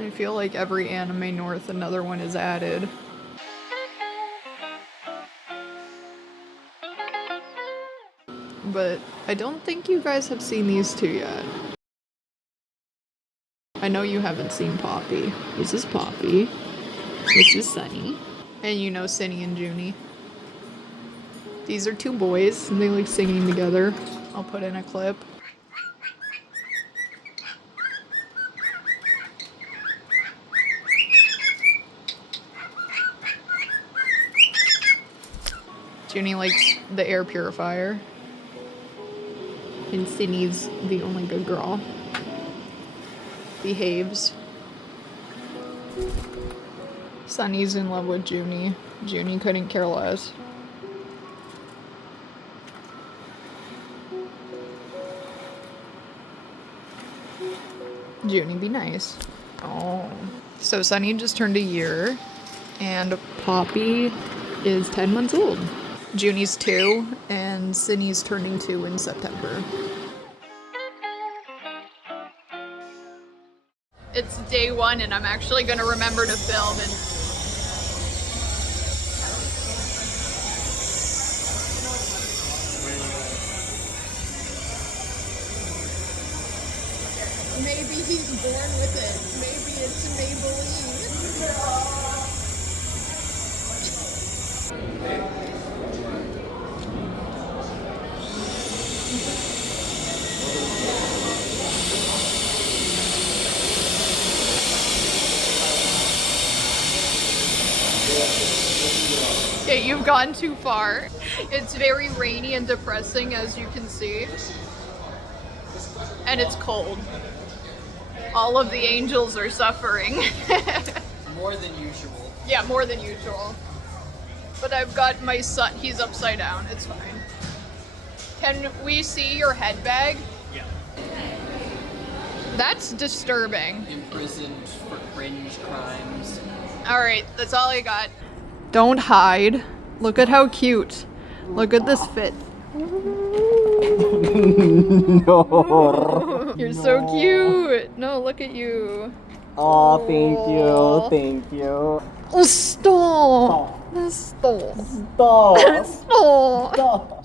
I feel like every Anime North another one is added. But I don't think you guys have seen these two yet. I know you haven't seen Poppy. This is Poppy. This is Sunny. And you know Cinny and Junie. These are two boys, and they like singing together. I'll put in a clip. Junie likes the air purifier. And Cindy's the only good girl. Behaves. Sunny's in love with Junie. Junie couldn't care less. Junie, be nice. Oh. So Sunny just turned a year, and Poppy is 10 months old. Junie's 2, and Cindy's turning 2 in September. It's day 1, and I'm actually gonna remember to film and maybe he's born with it. Maybe it's Maybelline. Okay, you've gone too far. It's very rainy and depressing, as you can see. And it's cold. All of the angels are suffering. More than usual. Yeah, more than usual. But I've got my son, he's upside down, it's fine. Can we see your head bag? Yeah. That's disturbing. Imprisoned for cringe crimes. Alright, that's all I got. Don't hide. Look at how cute. Look at this fit. No. You're so cute. No, look at you. Oh, thank you. Oh, stop. Stop. Stop. Stop. Stop.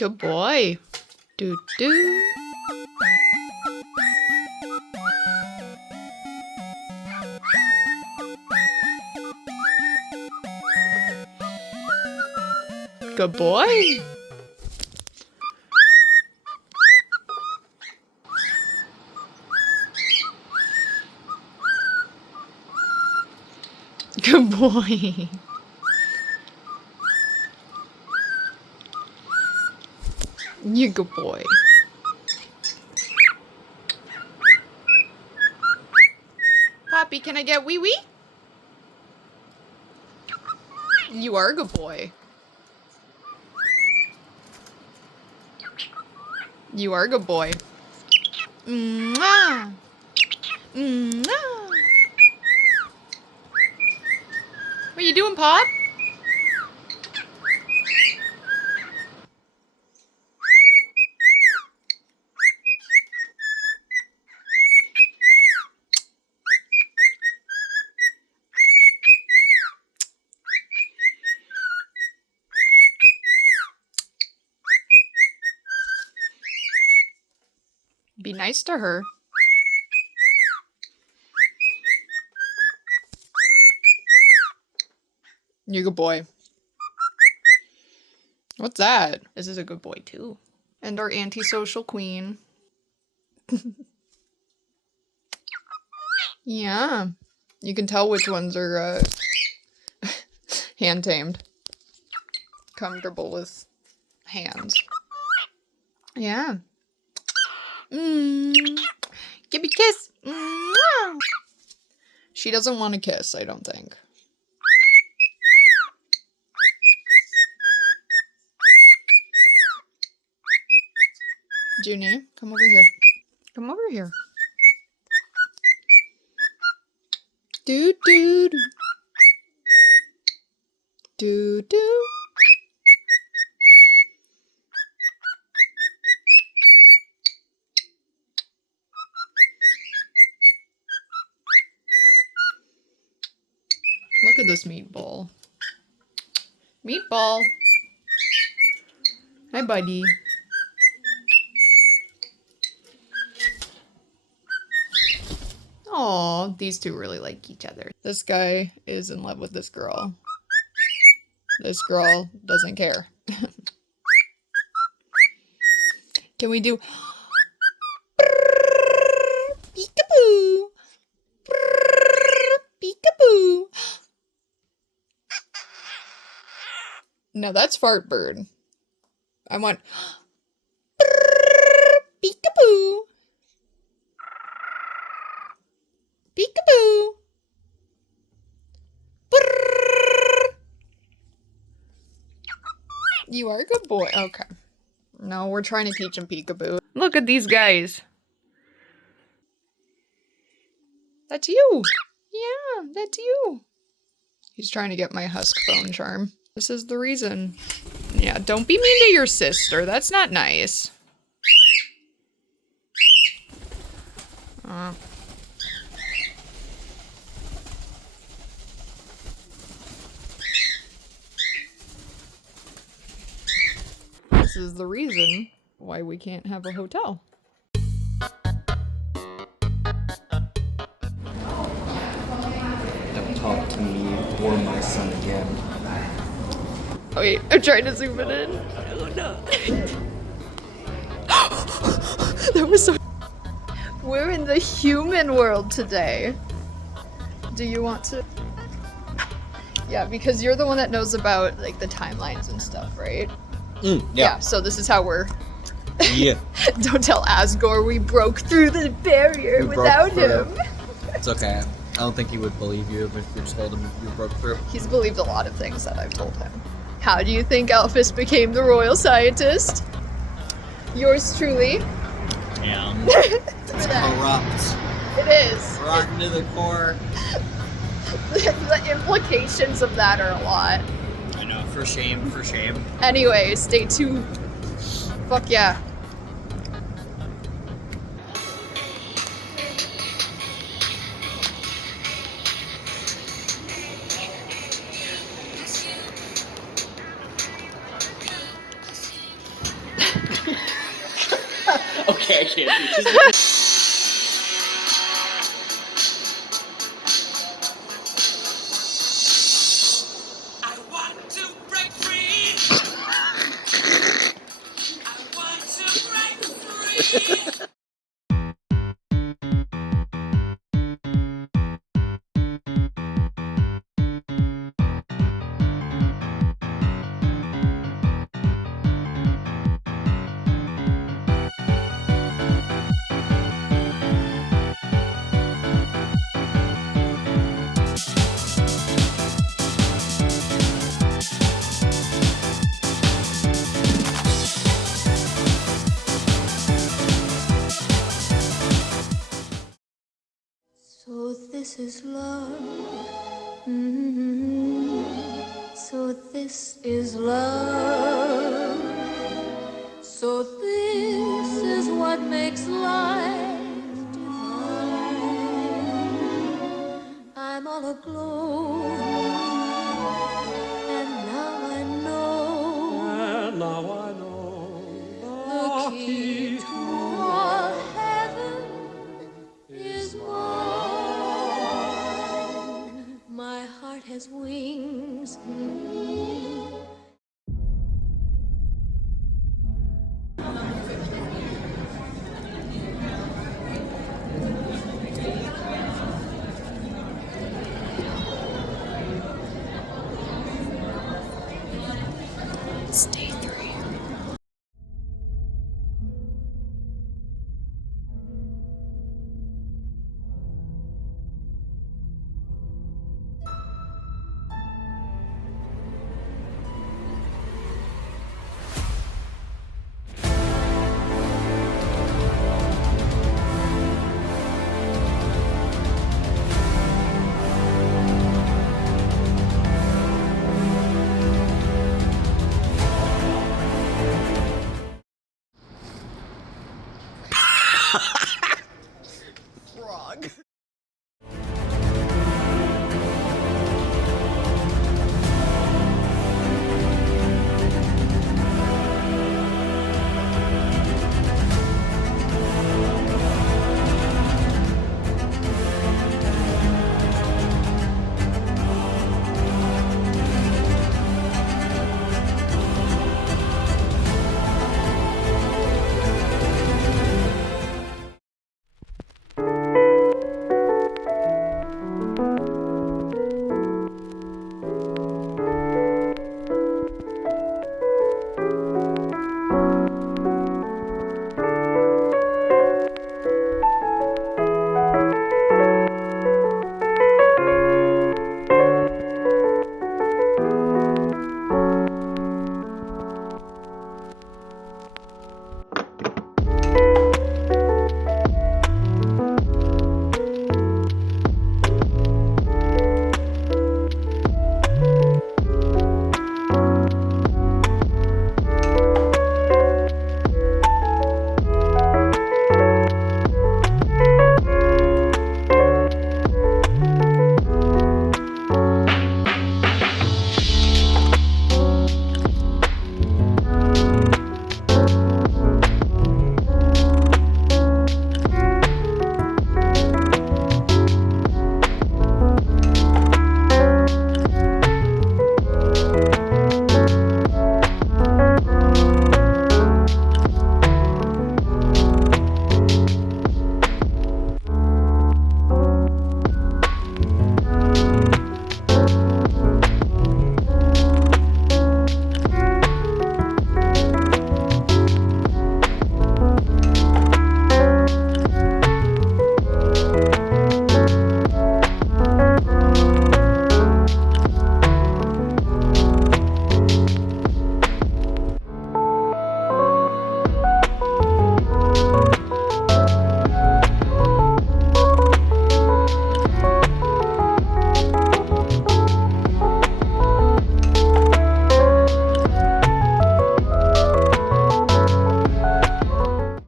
Good boy. Doo doo. Good boy. Good boy. You good boy. Poppy, can I get wee wee? You are a good boy. You are a good boy. Mwah. Mwah. What you doing, Pop? Be nice to her. You're a good boy. What's that? This is a good boy too. And our antisocial queen. Yeah. You can tell which ones are hand tamed. Comfortable with hands. Yeah. Give me a kiss. She doesn't want a kiss, I don't think. Junie, come over here. Come over here. Do do do. Do do. Look at this meatball. Meatball. Hi, buddy. Aw, these two really like each other. This guy is in love with this girl. This girl doesn't care. Can we do peekaboo? Peekaboo. No, that's fart bird. I want peekaboo. Peekaboo. You are a good boy. Okay. No, we're trying to teach him peekaboo. Look at these guys. That's you. Yeah, that's you. He's trying to get my husk phone charm. This is the reason. Yeah, don't be mean to your sister. That's not nice. This is the reason why we can't have a hotel. Don't talk to me or my son again. Oh wait, I'm trying to zoom it in. Oh no. That was so... We're in the human world today. Do you want to? Yeah, because you're the one that knows about like the timelines and stuff, right? Yeah, so this is how we're... Yeah. Don't tell Asgore we broke through the barrier without him. It's okay. I don't think he would believe you if you just told him you broke through. He's believed a lot of things that I've told him. How do you think Alphys became the royal scientist? Yours truly. Yeah. It's corrupt. It is. Rotten to the core. The implications of that are a lot. I know, for shame, for shame. Anyway, stay tuned. Fuck yeah. Okay, I can't do this. this is love. So this is love. So this is what makes life divine. I'm all aglow